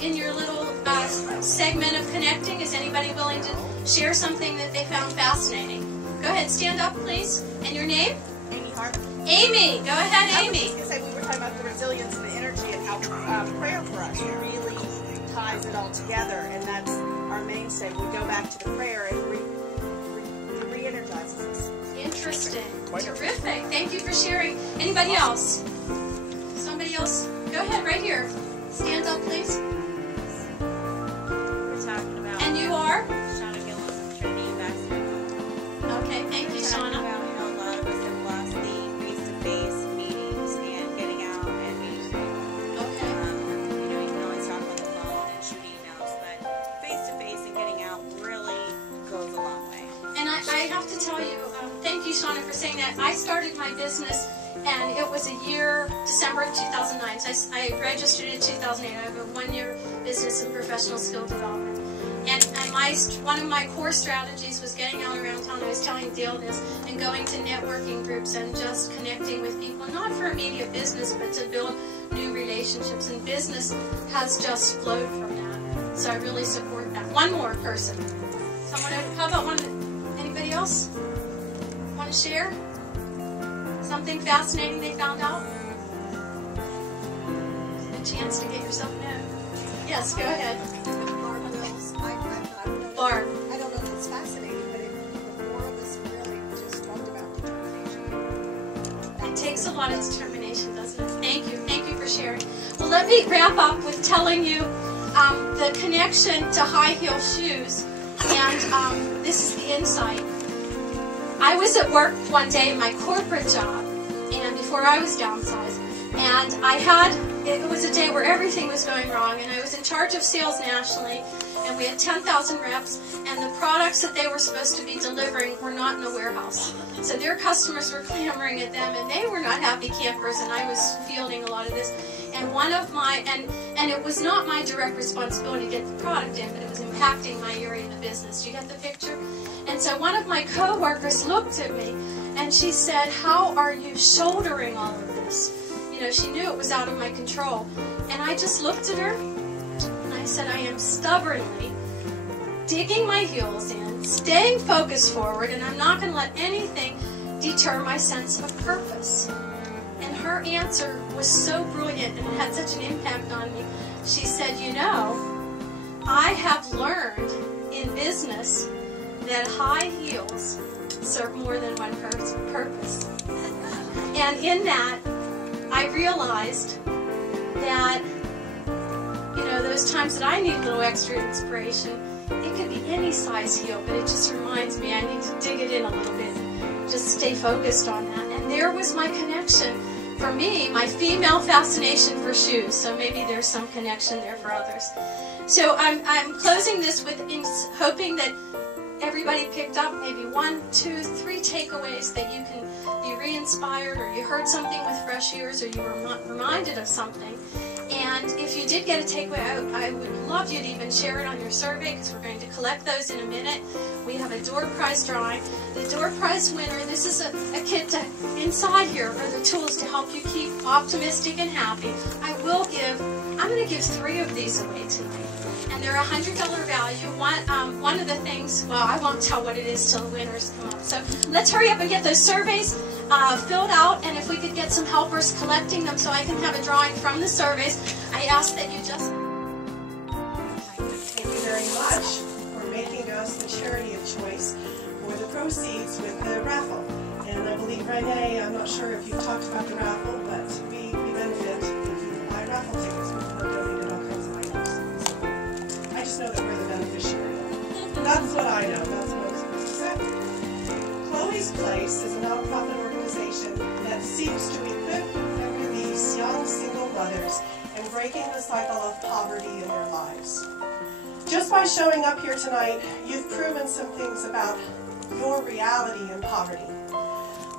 in your little segment of connecting? Is anybody willing to share something that they found fascinating? Go ahead, stand up, please. And your name? Amy Hart. Amy, go ahead, Amy. I was just going to say, we were talking about the resilience and the energy and how prayer for us really ties it all together, and that's our mainstay. We go back to the prayer and it re-energizes us. Interesting. Terrific. Thank you for sharing. Anybody else? Somebody else? Go ahead, right here. Stand up, please. We're talking about. And you are? Shauna Gillis, Trinity Ambassador. Okay, thank you, Shauna. About, a lot of us have lost the face-to-face meetings and getting out and meeting people. Okay. You can always talk on the phone and shoot emails, but face-to-face and getting out really goes a long way. And I have to tell you, thank you, Shauna, for saying that. I started my business, and it was a year, December of 2009. So I registered in 2008. I have a one-year business in professional skill development. And one of my core strategies was getting out around town. I was telling Dale this, and going to networking groups and just connecting with people, not for immediate business, but to build new relationships. And business has just flowed from that. So I really support that. One more person. Someone? How about one? Anybody else? Want to share something fascinating they found out? A chance to get yourself known. Yes, go ahead. Barb. I don't know if it's fascinating, but the four of us really just talked about determination. It takes a lot of determination, doesn't it? Thank you. Thank you for sharing. Well, let me wrap up with telling you the connection to high heel shoes. And this is the insight. I was at work one day in my corporate job, and before I was downsized, and it was a day where everything was going wrong, and I was in charge of sales nationally, and we had 10,000 reps, and the products that they were supposed to be delivering were not in the warehouse. So their customers were clamoring at them, and they were not happy campers, and I was fielding a lot of this. And one of my, and it was not my direct responsibility to get the product in, but it was impacting my area in the business. Do you get the picture? And so one of my coworkers looked at me, and she said, "How are you shouldering all of this?" You know, she knew it was out of my control. And I just looked at her, and I said, "I am stubbornly digging my heels in, staying focused forward, and I'm not going to let anything deter my sense of purpose." And her answer was so brilliant, and it had such an impact on me. She said, "You know, I have learned in business that high heels serve more than one purpose." And in that, I realized that, you know, those times that I need a little extra inspiration, it could be any size heel, but it just reminds me I need to dig it in a little bit, just stay focused on that. And there was my connection. For me, my female fascination for shoes, so maybe there's some connection there for others. So I'm closing this with hoping that everybody picked up maybe 1, 2, 3 takeaways that you can be re-inspired, or you heard something with fresh ears, or you were reminded of something. And if you did get a takeaway, I would love you to even share it on your survey, because we're going to collect those in a minute. We have a door prize drawing. The door prize winner, this is a kit to, inside here are the tools to help you keep optimistic and happy. I'm going to give 3 of these away tonight. And they're $100 value. One of the things, well, I won't tell what it is till the winners come up. So let's hurry up and get those surveys filled out, and if we could get some helpers collecting them so I can have a drawing from the surveys, I ask that you just... Thank you very much for making us the charity of choice for the proceeds with the raffle. And I believe, Renee, I'm not sure if you've talked about the raffle, but we benefit if you buy raffle tickets. We can donate all kinds of items. So I just know that we're the beneficiary. That's what I know. That's what I'm supposed to say. Chloe's Place is a nonprofit organization that seeks to equip and release young single mothers and breaking the cycle of poverty in their lives. Just by showing up here tonight, you've proven some things about your reality in poverty.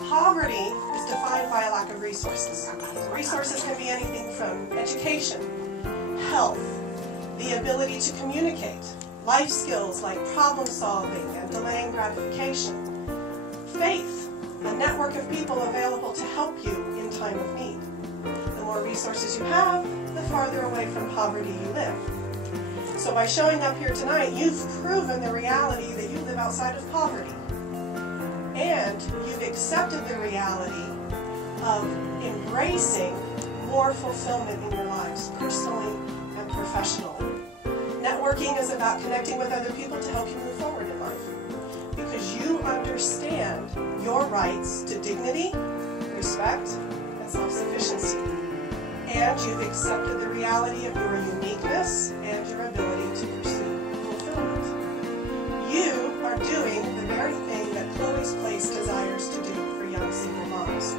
Poverty is defined by a lack of resources. Resources can be anything from education, health, the ability to communicate, life skills like problem solving and delaying gratification, faith, a network of people available to help you in time of need. The more resources you have, the farther away from poverty you live. So by showing up here tonight, you've proven the reality that you live outside of poverty. And you've accepted the reality of embracing more fulfillment in your lives, personally and professionally. Networking is about connecting with other people to help you move forward in life. Because you understand your rights to dignity, respect, and self-sufficiency. And you've accepted the reality of your uniqueness and your ability to pursue fulfillment. You are doing the very thing that Chloe's Place desires to do for young single moms.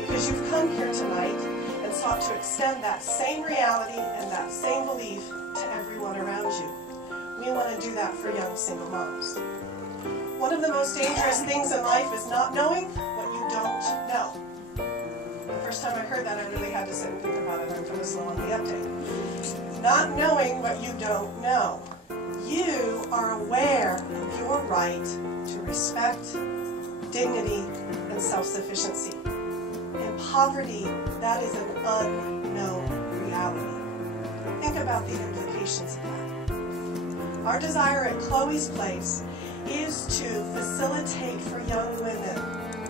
Because you've come here tonight and sought to extend that same reality and that same belief to everyone around you. We want to do that for young single moms. One of the most dangerous things in life is not knowing what you don't know. The first time I heard that, I really had to sit and think about it. I'm kind of slow on the uptake. Not knowing what you don't know. You are aware of your right to respect, dignity, and self-sufficiency. In poverty, that is an unknown reality. Think about the implications of that. Our desire at Chloe's Place is to facilitate for young women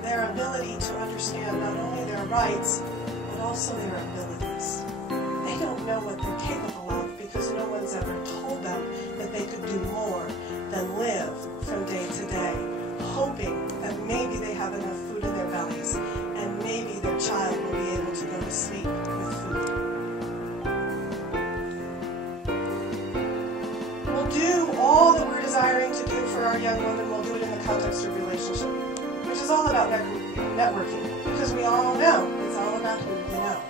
their ability to understand not only their rights, but also their abilities. They don't know what they're capable of because no one's ever told them that they could do more than live from day to day, hoping that maybe they have enough food in their bellies and maybe their child will be able to go to sleep with food. We'll do all that we're desiring to do for our young women. We'll do it in the context of relationship, which is all about networking, because we all know it's all about who you know.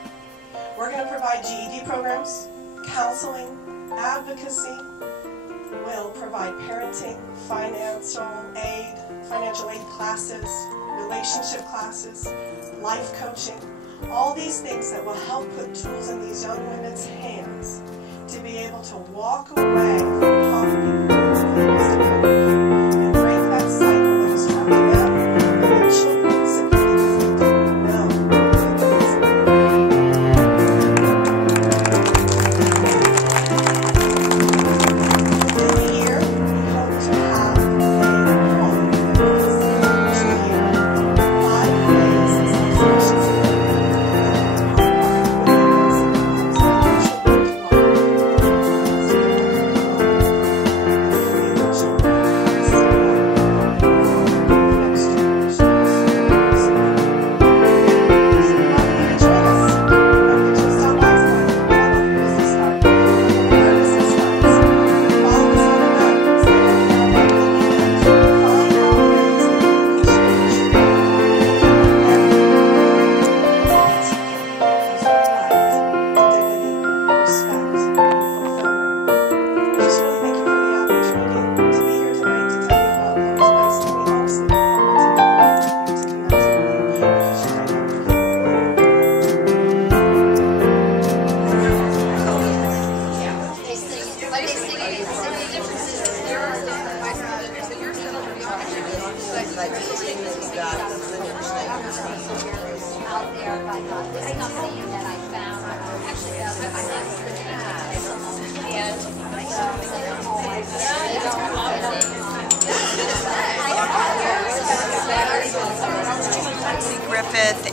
We're going to provide GED programs, counseling, advocacy. We'll provide parenting, financial aid classes, relationship classes, life coaching, all these things that will help put tools in these young women's hands to be able to walk away from poverty and break that cycle that has trapped them and their children simply because they didn't know that there was a way. Within the year, we hope to have a home that is 2-year, 5 ways of self-sufficiency.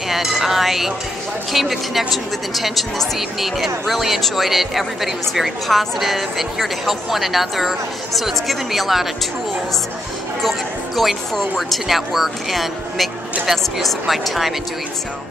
And I came to Connection with Intention this evening and really enjoyed it. Everybody was very positive and here to help one another. So it's given me a lot of tools going forward to network and make the best use of my time in doing so.